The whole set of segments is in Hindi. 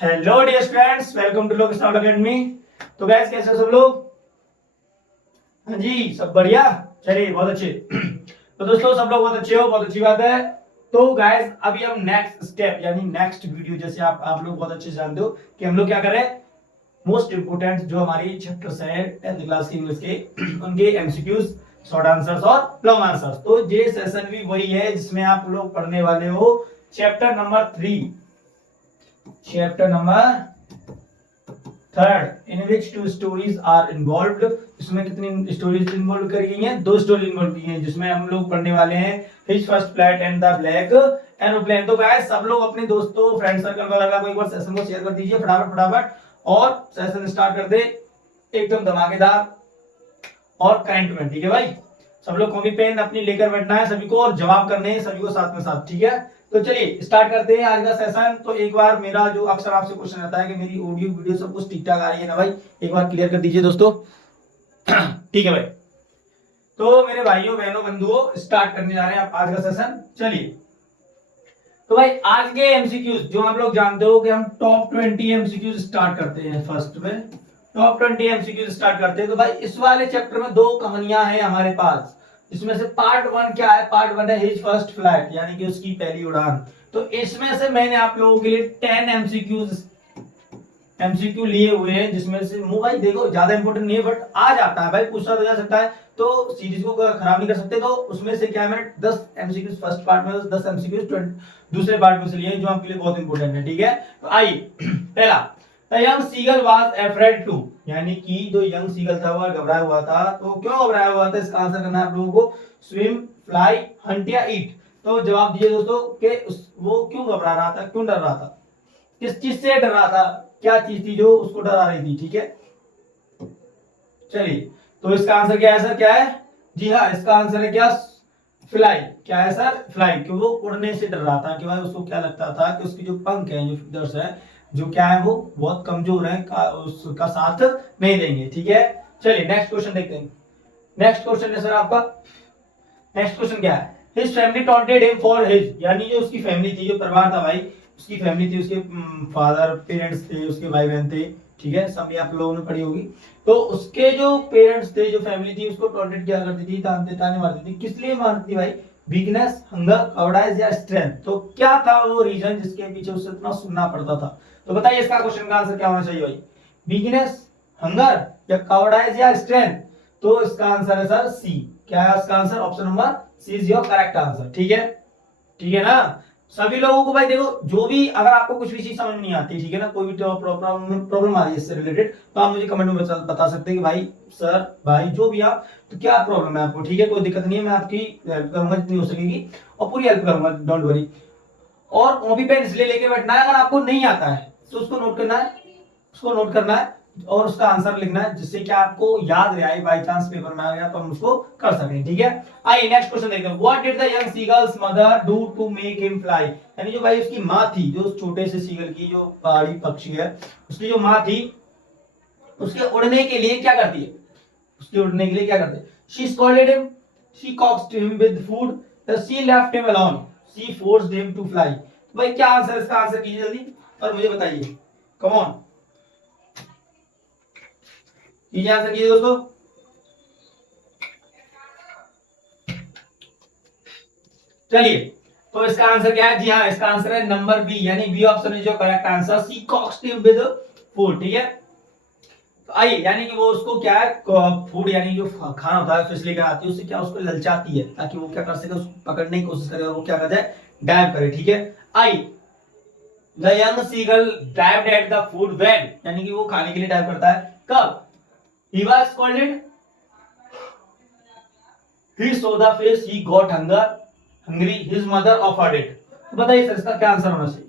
Hello dear students, welcome to Lokesh not academy. तो गैस कैसे हो सब लोग? हाँ जी, सब बढ़िया। चलिए, बहुत अच्छे। तो दोस्तों सब लोग बहुत अच्छे हो, बहुत अच्छी बात है। तो गैस अभी हम नेक्स्ट स्टेप यानी नेक्स्ट वीडियो, जैसे आप लोग बहुत अच्छे से जानते हो कि हम लोग क्या करें, मोस्ट इंपोर्टेंट जो हमारी चैप्टर्स है 10th क्लास के इंग्लिश के उनके एमसीक्यूज, शॉर्ट आंसर्स और लॉन्ग आंसर्स। तो ये सेशन भी वही है जिसमें आप लोग पढ़ने वाले हो chapter number 3, chapter number third, in which two stories are involved. इसमें कितनी स्टोरीज इन्वॉल्व करी गई हैं? 2 स्टोरी इन्वॉल्व की हैं, जिसमें हम लोग पढ़ने वाले हैं his first flight and the black aeroplane. तो गाइस सब लोग अपने दोस्तों, फ्रेंड सर्कल वगैरह को एक बार सेशन को शेयर कर दीजिए फटाफट फटाफट, और सेशन स्टार्ट कर दे एकदम धमाकेदार और करंट में। ठीक है भाई, सब लोग कॉपी पेन अपनी लेकर बैठना है सभी को, और जवाब करने हैं सभी को साथ में साथ। ठीक है, तो चलिए स्टार्ट करते हैं आज का सेशन। तो एक बार मेरा जो अक्सर आपसे क्वेश्चन रहता है कि मेरी ऑडियो वीडियो सब कुछ ठीक ठाक आ रही है ना भाई, एक बार क्लियर कर दीजिए दोस्तों। ठीक है भाई, तो मेरे भाइयों बहनों बंधुओं स्टार्ट करने जा रहे हैं आज का सेशन। चलिए, तो भाई आज के एमसीक्यूज जो आप लोग जानते हो कि हम टॉप 20 एमसीक्यूज स्टार्ट करते हैं। फर्स्ट में टॉप 20 एमसीक्यूज स्टार्ट करते हैं। तो भाई इस वाले चैप्टर में 2 कहानियां हैं हमारे पास, इसमें से पार्ट 1 क्या है? पार्ट 1 है हिज फर्स्ट फ्लाइट, यानी कि उसकी पहली उड़ान। तो इसमें से मैंने आप लोगों के लिए 10 एमसीक्यू लिए हुए हैं, जिसमें से भाई देखो ज्यादा इंपॉर्टेंट नहीं है, बट आ जाता है भाई, पूछा तो जा सकता है, तो सीरीज को खराब नहीं कर सकते। तो उसमें से क्या है, मैंने 10 एमसीक्यू फर्स्ट पार्ट में, 10 एमसीक्यू दूसरे पार्ट में से लिए जो आपके लिए बहुत इंपॉर्टेंट है। ठीक है, तो आइए पहला, the young seagull was afraid to, यानी कि जो यंग सीगल था वह घबराया हुआ था। तो क्यों घबराया हुआ था, इसका आंसर करना है आप लोगों को। स्विम, फ्लाई, हंट या ईट। तो जवाब दिए दोस्तों कि वो क्यों घबरा रहा था, क्यों डर रहा था, किस चीज से डर रहा था, क्या चीज थी जो उसको डरा रही थी। ठीक है, चलिए, तो इसका आंसर क्या है सर? क्या है? जी हाँ, इसका आंसर है क्या? फ्लाई। क्या है सर? फ्लाई। क्यों? वो उड़ने से डर रहा था कि भाई उसको क्या लगता था कि उसके जो पंख हैं, जो फीदर्स है, जो क्या है वो बहुत कमजोर है, उसका साथ नहीं देंगे। ठीक है, चलिए नेक्स्ट क्वेश्चन देखते हैं। नेक्स्ट क्वेश्चन है सर आपका, नेक्स्ट क्वेश्चन क्या है? His family taunted him for his, यानी जो उसकी फैमिली थी, जो परिवार था भाई, उसकी फैमिली थी, उसके फादर पेरेंट्स थे, उसके भाई बहन थे। ठीक है, सब ये आप लोगों ने पढ़ी होगी। तो उसके जो पेरेंट्स थे, जो फैमिली थी, उसको टॉन्टेड किया करती थी, ताने ताने मारती थी। किस लिए मारती थी भाई? वीकनेस, हंगर, कवर्डाइज या स्ट्रेंथ। तो क्या था वो रीजन जिसके पीछे उसे इतना सुनना पड़ता था? तो बताइए इसका क्वेश्चन का आंसर क्या होना चाहिए भाई? वीकनेस, हंगर या कवर्डाइज या स्ट्रेंथ। तो इसका आंसर है सर सी। क्या है इसका answer? Option number C is your correct answer. ठीक है, ठीक है ना सभी लोगों को? भाई देखो, जो भी अगर आपको कुछ भी चीज समझ नहीं आती, ठीक है ना, कोई भी प्रॉब्लम आ रही है इससे रिलेटेड, तो आप मुझे कमेंट में बता सकते हैं कि भाई सर, भाई जो भी आप, तो क्या प्रॉब्लम है आपको। ठीक है, कोई दिक्कत नहीं है, मैं आपकी हेल्प करूंगा जितनी हो सकेगी, और पूरी हेल्प करूंगा, डोंट वरी। और कॉपी पेन इसलिए लेके बैठना है, अगर आपको नहीं आता है तो उसको नोट करना है, उसको नोट करना है और उसका आंसर लिखना है, जिससे कि आपको याद रहे, बाई चांस पेपर में आ गया तो हम उसको कर सकें। ठीक है, आइए नेक्स्ट क्वेश्चन देखते हैं। What did the young seagull's mother do to make him fly, यानी जो भाई उसकी माँ थी, जो छोटे से सीगल की, जो पहाड़ी पक्षी है, उसकी जो माँ थी, उसके उड़ने के लिए क्या करती है? उसके उड़ने के लिए क्या करते हैं? She scolded him, she coaxed him with food, she left him alone, she forced him to fly. भाई क्या आंसर? इसका आंसर कीजिए जल्दी और मुझे बताइए। कम ऑन, कीजिए आंसर कीजिए दोस्तों। चलिए, तो इसका आंसर क्या है? जी हाँ, इसका आंसर है नंबर बी, यानी B option is your correct answer. She coaxed him with food. ठीक है, तो आइए, यानी कि वो उसको क्या है, फूड यानी जो खाना होता है, फिश लेकर आती है, उससे क्या उसको ललचाती है, ताकि वो क्या कर सके, उसको पकड़ने की कोशिश करे और वो क्या कर जाए, डाइव करे। ठीक है, I the young seagull dived at the food when, यानी कि वो खाने के लिए डाइव करता है कब? He was scolded, he saw the fish, he got hungry, his mother offered it. तो बताइए सर, इसका क्या आंसर होना चाहिए?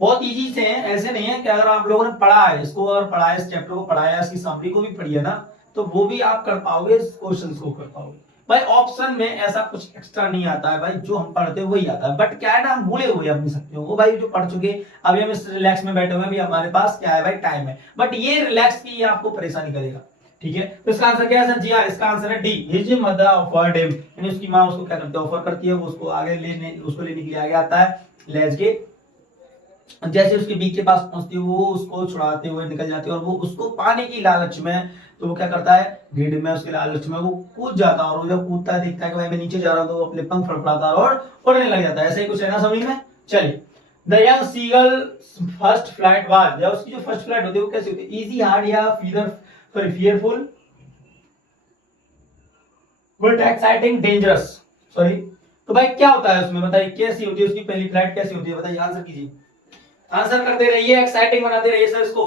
बहुत इजी से है, ऐसे नहीं है कि अगर आप लोगों ने पढ़ा है इसको और पढ़ा है, इस चैप्टर को पढ़ा है, इसकी समरी को भी पढ़ी है ना, तो वो भी आप कर पाओगे, इस क्वेश्चंस को कर पाओगे भाई। ऑप्शन में ऐसा कुछ एक्स्ट्रा नहीं आता है भाई, जो हम पढ़ते हैं वही आता है। बट क्या है ना, हम भूले हुए अपनी शक्तियों को भाई, जो पढ़ चुके, अभी हम इस रिलैक्स में बैठे हुए, अभी हमारे पास क्या है भाई, टाइम है, बट ये रिलैक्स की आपको परेशानी करेगा। ठीक है, तो इसका आंसर क्या है सर? जी हाँ, इसका आंसर है D, his mother offered him, यानी उसकी माँ उसको क्या करती है, ऑफर करती है, वो उसको आगे लेने, उसको लेने के लिए आगे आता है, लेज के जैसे उसके बीक के पास पहुंचती है वो उसको छुड़ाते हुए निकल जाती है और वो उसको पाने की लालच में, तो वो क्या करता है, भीड़ में उसके लालच में वो कूद जाता है और वो जब कूदता है देखता है कि भाई मैं नीचे जा रहा हूँ, तो वो अपने पंख फड़फड़ाता है और उड़ने लग जाता है। ऐसे ही कुछ है ना समझ में। चलिए, the young seagull first flight was, या उसकी जो फर्स्ट फ्लाइट होती है वो कैसी होती है, इजी, हार्ड या fearful, good, exciting, dangerous, sorry. तो भाई क्या होता है उसमें, बताइए कैसी होती है उसकी पहली फ्लाइट, कैसी होती है, बताइए, आंसर कीजिए, आंसर करते रहिए, एक्साइटिंग बनाते रहिए सर इसको।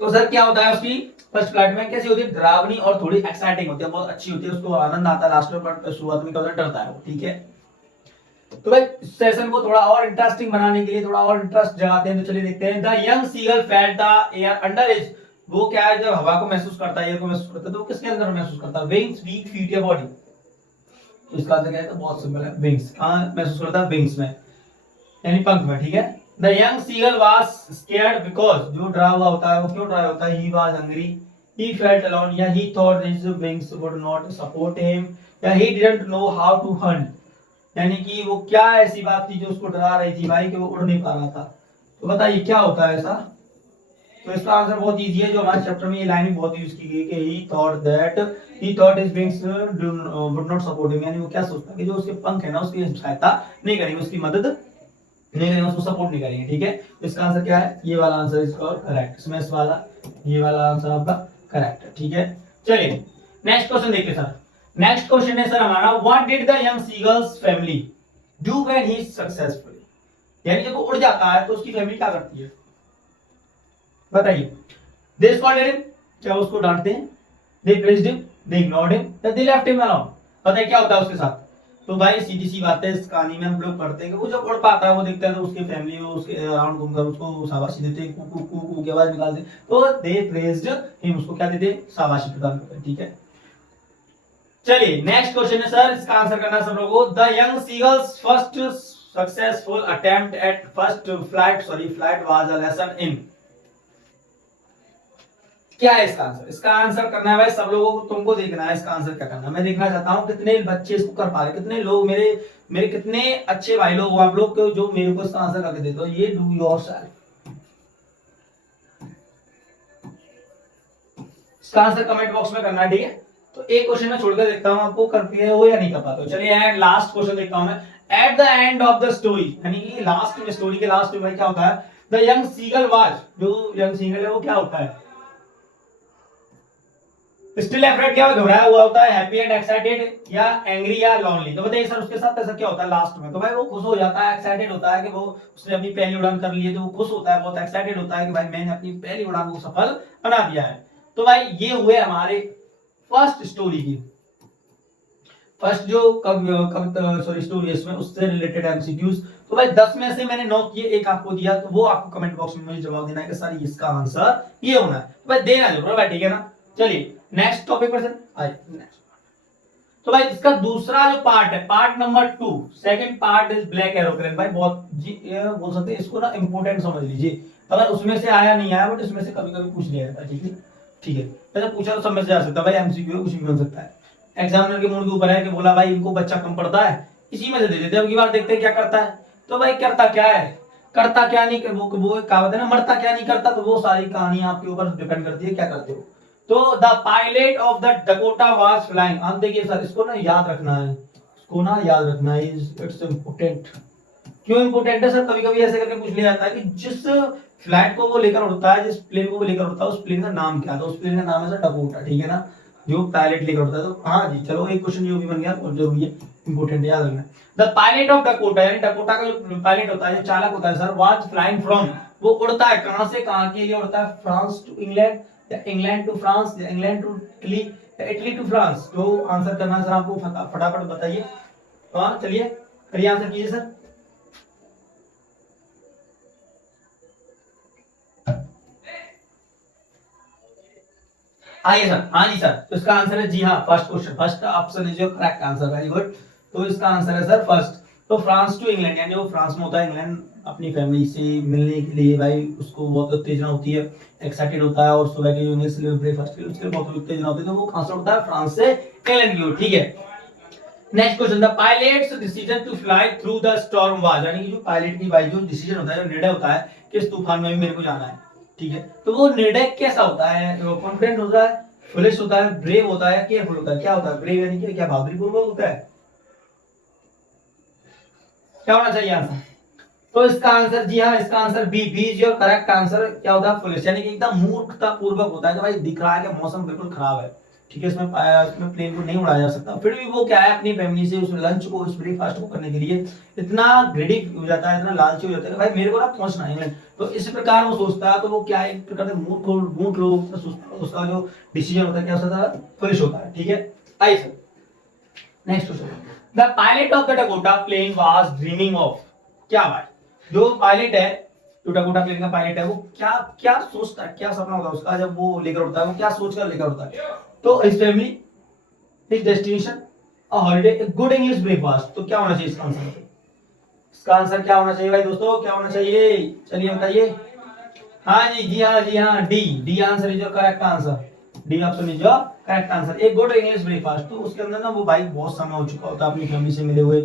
तो सर क्या होता है उसकी फर्स्ट फ्लाइट में, कैसी होती है, डरावनी और थोड़ी एक्साइटिंग होती है, बहुत अच्छी होती है, उसको आनंद आता है लास्ट में, पर शुरुआत में क्या होता है, डरता है वो, ठीक है। तो भाई सेशन को थोड़ा और इंटरेस्टिंग बनाने के लिए, थोड़ा और इंटरेस्ट जगाते हैं, तो चलिए देखते हैं। The young seagull felt the air under his, वो क्या है, जब हवा को महसूस करता है, एयर को महसूस करता है, तो वो किसके अंदर महसूस करता है, विंग्स, बीक, फीट या बॉडी। तो इसका आंसर क्या है, तो बहुत सिंपल है, विंग्स। कहां महसूस करता है, विंग्स में, यानी पंख में, ठीक है। The young seagull was scared because, जो डरा हुआ होता है वो क्यों डरा होता है, he was hungry, he felt alone, या he thought his wings would not support him, या he didn't know how to hunt, यानी कि वो क्या ऐसी बात थी जो उसको डरा रही थी भाई कि वो उड़ नहीं पा रहा था। तो बताइए क्या होता है ऐसा। तो इसका आंसर बहुत इजी है, जो हमारे चैप्टर में ये लाइन भी बहुत यूज की गई कि he thought his wings would not support him, यानी वो क्या सोचता है कि जो उसके पंख है ना उसकी सहायता नहीं करेंगे, उसकी मदद नहीं करेंगे, उसको सपोर्ट नहीं करेंगे, ठीक है। तो इसका आंसर क्या है, ये वाला आंसर इसका करेक्ट, इसमें इस वाला, ये वाला आंसर आपका करेक्ट है, ठीक है। चलिए नेक्स्ट क्वेश्चन देखिए सर। नेक्स्ट क्वेश्चन है सर हमारा, what did the young seagulls family do when he successful, यानी जब वो उड़ जाता है तो उसकी फैमिली क्या करती है, बताइए। दे स्कॉल्डेड हिम, क्या उसको डांटते हैं, दे प्रेज्ड हिम, दे इग्नोर्ड हिम, या दे लेफ्ट हिम अलोन, बताइए क्या होता है उसके साथ। तो भाई सीधी सी बात है, इस कहानी में हम लोग पढ़ते हैं कि वो जब उड़ पाता है वो देखता है तो उसकी फैमिली वो उसके अराउंड घूमकर उसको शाबाशी देते हैं, कू कू कू की आवाज निकालते हैं, तो दे प्रेज्ड हिम, उसको क्या देते हैं, शाबाशी प्रदान करते हैं, ठीक है। चलिए नेक्स्ट क्वेश्चन है सर, इसका आंसर करना सब लोगों को। The young seagulls first successful attempt at first flight was a lesson in, क्या है इसका आंसर। इसका आंसर करना है भाई सब लोगों को, तुमको देखना है इसका आंसर क्या करना है। मैं देखना चाहता हूं कितने बच्चे इसको कर पा रहे, कितने लोग मेरे मेरे कितने अच्छे भाई लोग हो आप लोग जो मेरे को इसका आंसर करके देते हो। ये डू योरसेल्फ, इसका आंसर कमेंट बॉक्स में करना है, ठीक है। तो एक क्वेश्चन में छोड़कर देखता हूं आपको कर पाए हो या नहीं कर पाते हो। चलिए लास्ट क्वेश्चन देखता हूं मैं। At the end of the story, यानी कि लास्ट में, स्टोरी के लास्ट में भाई क्या होता है, द यंग सीगल वाज, जो यंग सीगल है वो क्या होता है, स्टिल एफ्रेड, क्या घबराया हुआ होता है, हैप्पी एंड एक्साइटेड, या एंग्री या लॉनली। तो बताइए सर उसके साथ ऐसा क्या होता है लास्ट में, तो भाई वो खुश हो जाता है, एक्साइटेड होता है कि वो उसने अपनी पहली उड़ान कर ली है, तो वो खुश होता है, बहुत एक्साइटेड होता है कि भाई मैंने अपनी पहली उड़ान को सफल बना दिया है। तो भाई ये हुए हमारे फर्स्ट स्टोरी की, फर्स्ट जो सॉरी स्टोरी इसमें उससे रिलेटेड एमसीक्यूज। तो भाई 10 में से मैंने 9 किए, एक आपको दिया, तो वो आपको कमेंट बॉक्स में मुझे जवाब देना है कि सर इसका आंसर ये होना है, तो भाई देना जरूर भाई, ठीक है ना। चलिए नेक्स्ट टॉपिक पर नेक्स्ट। तो भाई इसका दूसरा जो पार्ट है, part number 2, second part is black aeroplane. भाई बहुत जी ये बोल सकते हैं इसको ना इंपॉर्टेंट समझ लीजिए, अगर उसमें से आया नहीं आया बट इसमें से कभी कभी पूछ लिया जाता है, ठीक है, ठीक है। पहले पूछा तो सब में से आ सकता है भाई, एमसीक्यू कुछ भी बन सकता है, एग्जामिनर के मूड के ऊपर है कि बोला भाई इनको बच्चा कम पढ़ता है इसी में से दे देते हैं। अगली बार देखते हैं क्या करता है। तो भाई करता क्या है, करता क्या नहीं, वो कहावत है ना, मरता क्या नहीं करता, तो वो सारी कहानी आपके ऊपर डिपेंड करती है क्या करते हो। तो the pilot of the Dakota was flying, आप देखिए सर इसको ना याद रखना है, इसको ना याद रखना है, इट्स इंपोर्टेंट। क्यों इंपोर्टेंट है सर, कभी कभी ऐसे करके पूछ लिया जाता है कि जिस फ्लाइट को वो लेकर उड़ता है, जिस प्लेन को वो लेकर उड़ता है, उस प्लेन का नाम क्या था, उस प्लेन का नाम है सर डकोटा, ठीक है ना, जो पायलट लेकर उड़ता है। तो हाँ जी चलो एक क्वेश्चन जो भी बन गया और जरूरी है, इंपोर्टेंट याद रखना। द पायलट ऑफ डकोटा, यानी डकोटा का जो पायलट होता है, जो चालक होता है सर, वाज फ्लाइंग फ्रॉम, वो उड़ता है कहां से कहां के लिए उड़ता है, फ्रांस टू इंग्लैंड, या इंग्लैंड टू फ्रांस, या इंग्लैंड टू इटली, या इटली टू फ्रांस। तो आंसर करना है सर आपको, फटाफट बताइए। हाँ चलिए करिए आंसर कीजिए सर। आइए सर, हाँ जी सर, तो इसका आंसर है जी हाँ, first question, first option is your correct answer, very good. तो इसका आंसर है सर फर्स्ट। तो फ्रांस टू इंग्लैंड, यानी वो फ्रांस में होता है, इंग्लैंड अपनी फैमिली से मिलने के लिए भाई उसको बहुत उत्तेजना होती है, एक्साइटेड होता है, और सुबह के जो ब्रेकफास्ट के लिए उसके बहुत उत्तेजना होती है, तो वो कहां से उड़ता है, फ्रांस से इंग्लैंड की ओर, ठीक है। Next question, the pilot's decision to fly through the storm was, यानी कि जो पायलट की भाई जो डिसीजन होता है, जो निर्णय होता है कि इस तूफान में भी मेरे को जाना है, ठीक है, तो वो निर्णय कैसा होता है? कॉन्फिडेंट होता है, फुलिश होता है, ब्रेव होता है, केयरफुल होता है? क्या होता है? ब्रेव यानी कि क्या बहादुरी पूर्वक होता है? क्या होना चाहिए आंसर? तो इसका आंसर, जी हाँ, इसका answer B is your correct answer. क्या होता है? फुलिश, यानी कि एकदम मूर्खता पूर्वक होता है कि भाई दिख रहा है कि मौसम बिल्कुल खराब है, ठीक है, इसमें प्लेन को नहीं उड़ाया जा सकता, फिर भी वो क्या है, अपनी फैमिली से उस लंच को, उस ब्रेकफास्ट को करने के लिए इतना ग्रेडी हो जाता है, इतना लालची हो जाता है कि भाई मेरे को ना पहुंचना है इंग्लैंड। तो इस प्रकार वो सोचता है, तो वो क्या है, एक प्रकार से मूर्ख लोग उसका जो डिसीजन होता है क्या होता है? फुलिश होता है, ठीक है। आइए sir, next question, the pilot of the Dakota plane was dreaming of, क्या भाई जो पायलट है, जो डकोटा प्लेन का पायलट है, वो क्या क्या सोचता है, क्या सपना होता है उसका जब वो लेकर उड़ता है, वो क्या सोचकर लेकर उड़ता है? तो his family, his destination, a holiday, a good English breakfast. तो क्या होना चाहिए इसका आंसर? इसका आंसर क्या होना चाहिए भाई दोस्तों, क्या होना चाहिए? चलिए बताइए। हाँ जी, जी हाँ, जी हाँ, D answer is your correct answer. D option is your correct answer. एक गुड इंग्लिश ब्रेकफास्ट, तो उसके अंदर ना वो भाई बहुत समय हो चुका होता है अपनी फैमिली से मिले हुए,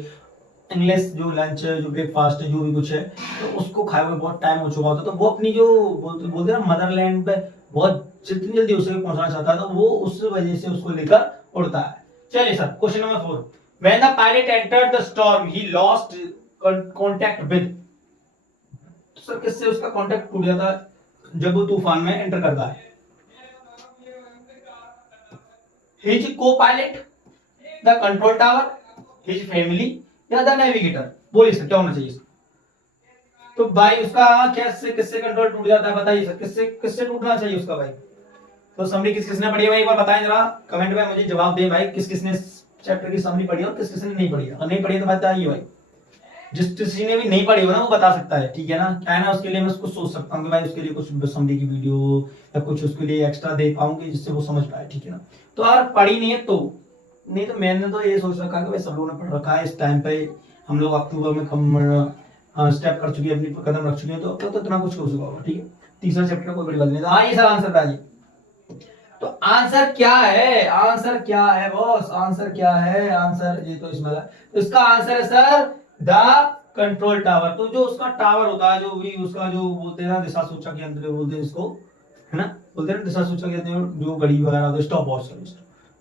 इंग्लिश जो लंच है, जो ब्रेकफास्ट है, जो भी कुछ है, तो उसको खाए हुए बहुत टाइम हो चुका होता है, तो वो अपनी जो बोलते हैं ना मदरलैंड पे बहुत जितनी जल्दी उसे पहुंचना चाहता है, तो वो उस वजह से उसको लेकर उड़ता है। चलिए sir, question number 4, when the pilot entered the storm he lost contact with, तो सर किससे उसका कांटेक्ट टूट जाता है जब वो तूफान में एंटर करता है? हिज को pilot, the control tower, his family, या द नेविगेटर? बोलिए सर, क्या होना चाहिए? तो भाई उसका कैसे, किससे कंट्रोल टूट जाता है बताइए सर, किससे किससे टूटना चाहिए उसका भाई? तो समरी किस किसने पढ़ी है भाई, एक बार बताएं जरा कमेंट में, मुझे जवाब दें भाई, किस किसने चैप्टर की समरी पढ़ी है और किस किसने नहीं पढ़ी है। और नहीं पढ़ी है तो बताइए भाई, जिस किसी ने भी नहीं पढ़ी हो ना वो बता सकता है, ठीक है ना, क्या है ना, उसके लिए मैं उसको सोच सकता हूँ कि भाई उसके लिए कुछ समरी की वीडियो या कुछ उसके लिए एक्स्ट्रा दे पाऊंगी जिससे वो समझ पाए, ठीक है ना। तो अगर पढ़ी नहीं है तो, नहीं तो मैंने तो ये सोच रखा कि भाई सब लोगों ने पढ़ रखा है, इस टाइम पे हम लोग अक्टूबर में कम स्टेप कर चुके हैं, अपनी कदम रख चुके हैं, तो इतना कुछ हो चुका होगा, ठीक है। तीसरा चैप्टर कोई बड़ी बात नहीं। हाँ ये सर आंसर बताइए, तो आंसर क्या है? आंसर क्या है बॉस? आंसर क्या है? आंसर ये तो इसमें है, तो इसका आंसर है सर द कंट्रोल टावर। तो जो उसका टावर होता है, जो भी उसका जो बोलते हैं ना दिशा सूचक यंत्र बोलते हैं इसको, है ना, बोलते हैं दिशा सूचक यंत्र, जो घड़ी वगैरह होती है, स्टॉप वॉच,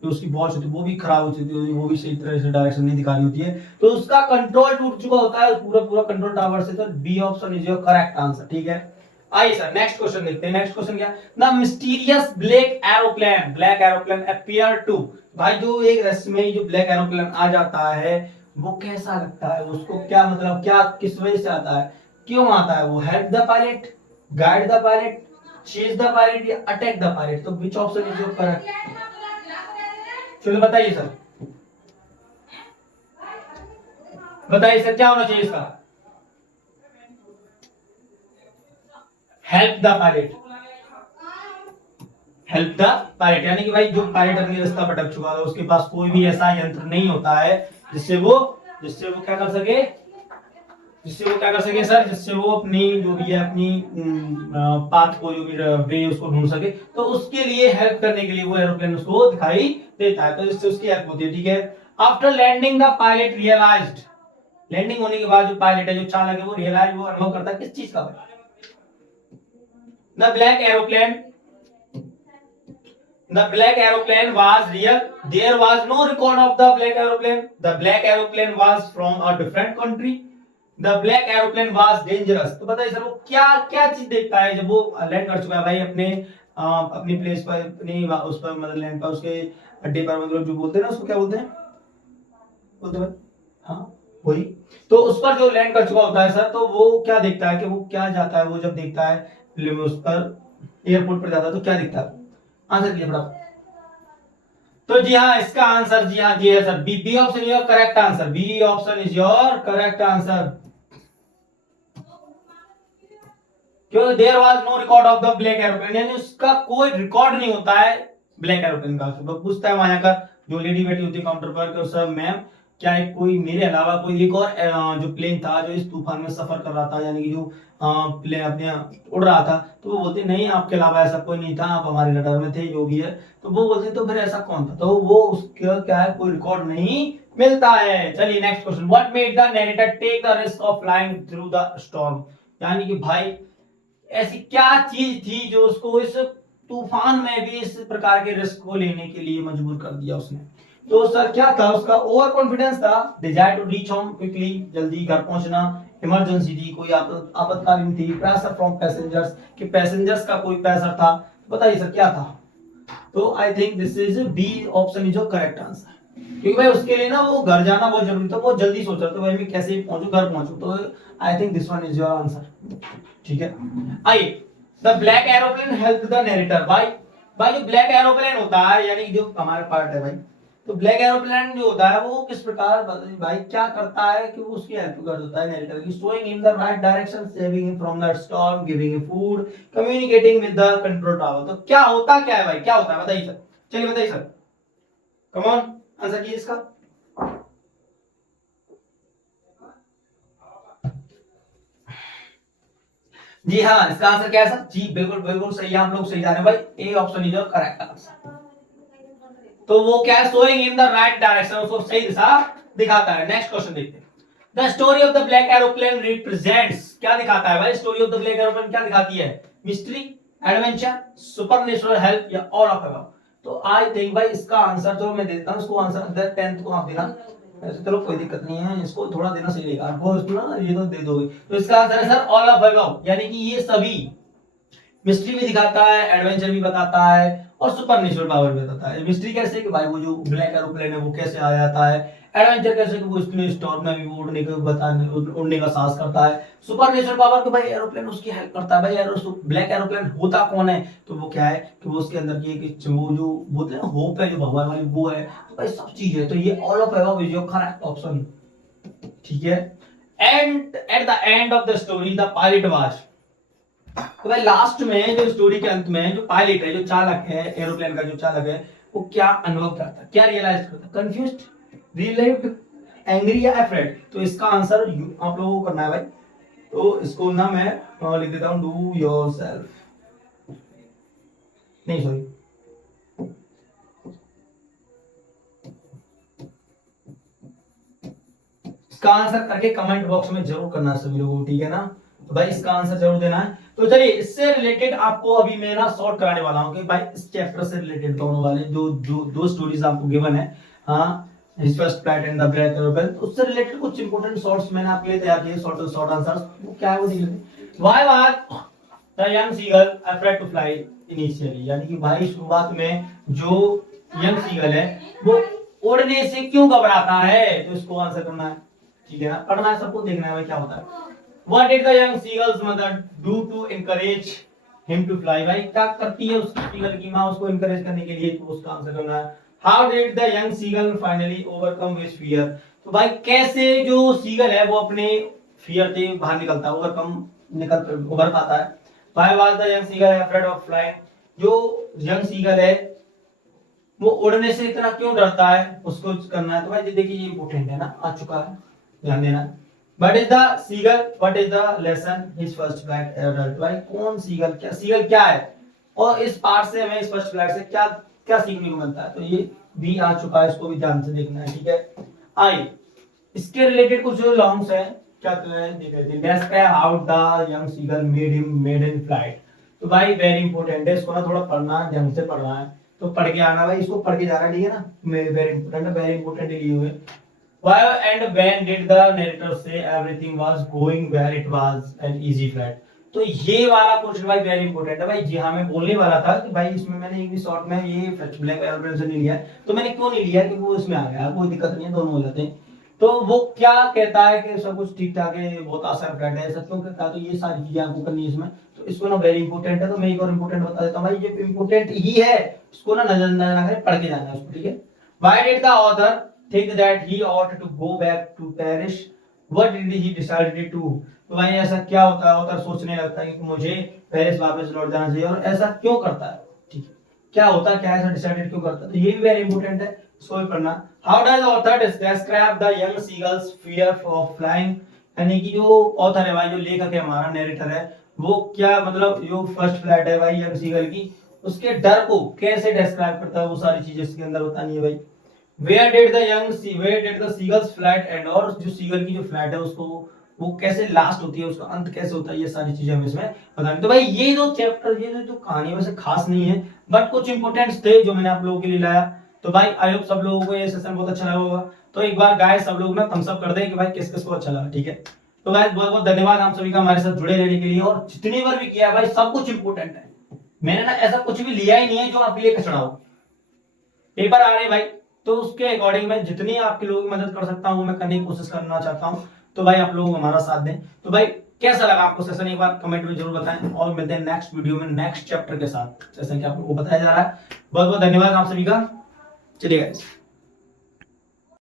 जो उसकी वॉच होती है वो भी खराब होती है, वो भी सही तरह से डायरेक्शन नहीं दिखा रही होती है, तो उसका कंट्रोल टूट चुका होता है पूरा पूरा कंट्रोल टावर से। तो B option is your correct answer, ठीक है। आइए सर नेक्स्ट क्वेश्चन देखते हैं। नेक्स्ट क्वेश्चन क्या, the mysterious black aeroplane appear to, भाई जो एक रहस्यमयी जो ब्लैक एरोप्लेन आ जाता है वो कैसा लगता है, उसको क्या मतलब, क्या किस वजह से आता है, क्यों आता है? वो help the pilot, guide the pilot, chase the pilot, या अटैक द पायलट? तो which option is your correct? चलो बताइए सर, बताइए सर क्या होना चाहिए इसका? Help the pilot, help the pilot, यानी कि भाई जो पायलट अपनी रास्ता भटक चुका है उसके पास कोई भी ऐसा यंत्र नहीं होता है जिससे वो क्या कर सके, सर, जिससे वो अपनी जो भी है अपनी पाथ को, जो भी वे उसको ढूंढ सके, तो उसके लिए हेल्प करने के लिए वो एरोप्लेन उसको दिखाई देता है, तो इससे उसकी हेल्प होती है, ठीक है। After landing the pilot realised, landing होने के बाद जो पायलट है, जो चालक है, वो रियलाइज, वो अनुभव करता है किस चीज का? The black aeroplane, the black aeroplane was real, there was no record of the black aeroplane, the black aeroplane was from a different country, the black aeroplane was dangerous। तो बताइए सर वो क्या क्या चीज देखता है जब वो लैंड कर चुका है भाई अपनी प्लेस पर, अपनी उस पर मदरलैंड पर, उसके अड्डे पर, मतलब जो बोलते हैं ना उसको क्या बोलते हैं, बोलते हैं हाँ वही, तो उस पर जो लैंड कर चुका होता है सर, तो वो क्या देखता है, कि वो क्या जाता है, वो जब देखता है उस पर एयरपोर्ट पर जाता है तो क्या दिखता है? आंसर कीजिए फटाफट। तो जी हाँ, इसका आंसर जी हाँ जी है sir, B option is your correct answer, B option is your correct answer. क्योंकि there was no record of the black aeroplane, यानी उसका कोई रिकॉर्ड नहीं होता है ब्लैक एरोप्लेन का। तो पूछता है वहां का जो लेडी बैठी होती है काउंटर पर कि सर मैम क्या है कोई मेरे अलावा कोई एक और जो प्लेन था जो इस तूफान में सफर कर रहा था, यानी कि जो प्लेन अपने उड़ रहा था, तो वो बोलते नहीं आपके अलावा ऐसा कोई नहीं था, आप हमारे रडार में थे जो भी है। तो वो बोलते तो फिर ऐसा कौन था? तो वो उसका क्या है कोई रिकॉर्ड नहीं मिलता है। चलिए next question, what made the narrator take the risk of flying through the storm, यानी कि भाई ऐसी क्या चीज थी जो उसको इस तूफान में भी इस प्रकार के रिस्क को लेने के लिए मजबूर कर दिया उसने। तो सर क्या था उसका, ओवर कॉन्फिडेंस था, desire to reach home quickly, जल्दी घर पहुंचना, इमरजेंसी थी, कोई आपातकालीन थी, प्रेशर फ्रॉम पैसेंजर्स, कि पैसेंजर्स का कोई प्रेशर था। बताइए सर क्या था। तो I think this is B option is your correct answer, क्योंकि भाई उसके लिए ना वो घर जाना बहुत जरूरी था, वो जल्दी सोच रहा था भाई मैं कैसे पहुंचू, घर पहुंचू। तो I think this one is your answer. ठीक है, आइए, the black aeroplane help the narrator. भाई भाई जो ब्लैक एरोप्लेन होता है, यानी जो हमारे पार्ट है भाई, तो ब्लैक एरोप्लेन जो होता है वो किस प्रकार भाई क्या करता है कि वो उसकी हेल्प कर देता है नरेटर की, showing in the right direction, saving him from the storm, giving him food, communicating with the control tower. तो क्या होता क्या है भाई, क्या होता है बताइए सर, चलिए बताइए सर, कम ऑन आंसर कीजिए इसका। जी हाँ, इसका आंसर क्या है सर, जी बिल्कुल बिल्कुल सही है, आप लोग सही जा रहे हैं भाई, A option is correct answer. तो वो क्या है, showing in the right direction, उसको सही दिशा दिखाता है। नेक्स्ट क्वेश्चन देखते हैं, the story of the black aeroplane represents, क्या दिखाता है भाई, story of the black aeroplane क्या दिखाती है, मिस्ट्री, एडवेंचर, सुपरनेचुरल हेल्प या ऑल ऑफ अबव। तो आई थिंक भाई इसका आंसर जो मैं देता हूं, इसको आंसर 10th को आप देना, ऐसे चलो कोई दिक्कत नहीं है, इसको थोड़ा देना सही रहेगा आपको, इसको ना ये तो दे दोगे। तो इसका आंसर है सर ऑल ऑफ अबव, यानी कि ये सभी, मिस्ट्री भी दिखाता है, एडवेंचर भी बताता है और सुपर नेचुरल पावर भी बताता है। मिस्ट्री कैसे कि भाई वो जो ब्लैक एरोप्लेन है वो कैसे आ जाता है, एडवेंचर कैसे कि वो इसमें स्टॉर्म में भी वो उड़ने का बताने उड़ने का साहस करता है, सुपर नेचुरल पावर कि भाई एरोप्लेन उसकी हेल्प करता है। भाई ब्लैक एरोप्लेन होता कौन है, तो वो क्या है कि वो उसके अंदर की एक वो जो बोलते हैं होप है जो भगवान वाली वो है, तो भाई सब चीज है। तो ये all of above is your correct option. ठीक है, and at the end of the story the pilot was, तो भाई लास्ट में जो स्टोरी के अंत में जो पायलट है, जो चालक है एरोप्लेन का, जो चालक है वो क्या अनुभव करता है, क्या रियलाइज करता है, कंफ्यूज्ड, रिलीव्ड, एंग्री या अफ्रेड। तो इसका आंसर आप लोगों को करना है भाई। तो इसको ना मैं लिख देता हूं, डू योरसेल्फ, नहीं सॉरी, इसका आंसर करके कमेंट बॉक्स में जरूर करना सभी लोगों को, ठीक है ना। तो भाई इसका आंसर जरूर देना है। तो चलिए इससे रिलेटेड आपको अभी मैं ना शॉर्ट कराने वाला हूं कि भाई इस चैप्टर से रिलेटेड दोनों वाले जो जो दो स्टोरीज आपको गिवन है, हाँ, his first flight and the black aeroplane, उससे रिलेटेड कुछ इंपॉर्टेंट शॉर्ट्स मैंने आपके लिए तैयार किए, शॉर्ट शॉर्ट आंसर्स। वो क्या है वो देख लेते हैं। Why was the young seagull afraid to fly initially, यानी कि भाई शुरुआत में जो यंग सीगल है वो उड़ने से क्यों घबराता है, तो इसको आंसर करना है। ठीक है ना, पढ़ना है सबको, देखना है भाई क्या होता है। What did the young seagull's mother do to encourage him to fly? भाई क्या करती है उसकी सीगल की माँ उसको encourage करने के लिए, तो उसका आंसर करना है। How did the young seagull finally overcome his fear? तो भाई कैसे जो सीगल है वो अपने फियर से बाहर निकलता है, उभर पाता है। Why was the young seagull afraid of flying? जो यंग सीगल है वो उड़ने से इतना क्यों डरता है, उसको करना है। तो भाई देखिए ये इंपॉर्टेंट है ना, आ चुका है, ध्यान देना। What is the seagull? What is the lesson? His first flight adult. भाई कौन सीगल, क्या सीगल क्या है, और इस पार्ट से हमें इस फर्स्ट फ्लाइट से क्या क्या सीखने को मिलता है। तो ये भी आ चुका है, इसको भी ध्यान से देखना है। ठीक है, आइए इसके रिलेटेड कुछ लॉन्ग्स है, क्या देख रहे थे, describe how the young seagull made him maiden flight। तो भाई वेरी इंपॉर्टेंट है, इसको ना थोड़ा पढ़ना है, ढंग से पढ़ना है, तो पढ़ के आना भाई, इसको पढ़ के जाना, ठीक है ना, वेरी इंपॉर्टेंट है, वेरी इंपॉर्टेंट लिए हुए। Why and when did the narrator say everything was going well, it was an easy flight? तो ये वाला क्वेश्चन भाई वेरी इंपॉर्टेंट है भाई। जी हाँ, मैं बोलने वाला था कि भाई इसमें मैंने एक भी शॉर्ट में ये फर्स्ट ब्लैक एरोप्लेन से नहीं लिया है, तो मैंने क्यों नहीं लिया कि वो इसमें आ गया, कोई दिक्कत नहीं है, दोनों हो जाते हैं। तो वो क्या कहता है कि सब कुछ ठीक ठाक है, बहुत आसान फ्लाइट है, ऐसा क्यों कहता है, तो ये सारी चीजें आपको करनी है इसमें। तो इसको ना वेरी इंपॉर्टेंट है, तो मैं एक और इंपॉर्टेंट बता देता हूँ भाई, ये इंपॉर्टेंट ही है, इसको ना नजरअंदाज ना करें, पढ़ के जाना है उसको। ठीक है, why did the author think that he ought to go back to Paris? What did he decided to? तो भाई ऐसा क्या होता है, ऑथर सोचने लगता है कि मुझे पेरिस वापस लौट जाना चाहिए, और ऐसा क्यों करता है। ठीक है, क्या होता है, क्या ऐसा डिसाइडेड क्यों करता है, तो ये भी वेरी इंपॉर्टेंट है, इसको भी पढ़ना। How does author describe the young seagulls fear of flying, यानी कि जो ऑथर है भाई, जो लेखक है हमारा, नरेटर है, वो क्या मतलब जो फर्स्ट फ्लाइट है भाई यंग सीगल की, उसके डर को कैसे डिस्क्राइब करता है, वो सारी चीजें इसके अंदर बतानी है भाई। Where did the seagull's flight end, और जो सीगल की जो फ्लाइट है उसको वो कैसे लास्ट होती है, उसका अंत कैसे होता है, ये सारी चीजें हमें इसमें बतानी। तो भाई ये जो चैप्टर, ये जो कहानी वैसे खास नहीं है, बट कुछ इंपॉर्टेंट्स थे जो मैंने आप लोगों के लिए लाया। तो भाई आई होप सब लोगों को ये सेशन बहुत अच्छा लगा होगा। तो एक बार गाइस सब लोग ना थम्स अप कर दें कि भाई किस किस को अच्छा लगा, ठीक है। तो गाइस बहुत बहुत धन्यवाद आप सभी का हमारे साथ जुड़े रहने के लिए, और जितनी बार भी किया भाई सब कुछ इंपॉर्टेंट है। मैंने ना ऐसा कुछ भी लिया ही नहीं है जो आपके लिए कचड़ा हो। पेपर आ रहे हैं भाई, तो उसके अकॉर्डिंग मैं जितनी आपके लोगों की मदद कर सकता हूं मैं करने की कोशिश करना चाहता हूं। तो भाई आप लोग हमारा साथ दें। तो भाई कैसा लगा आपको सेशन, एक बार कमेंट में जरूर बताएं, और मिलते हैं नेक्स्ट वीडियो में नेक्स्ट चैप्टर के साथ, जैसा कि आप लोगों को बताया जा रहा है। बहुत बहुत धन्यवाद आप सभी का। चलिए गाइस।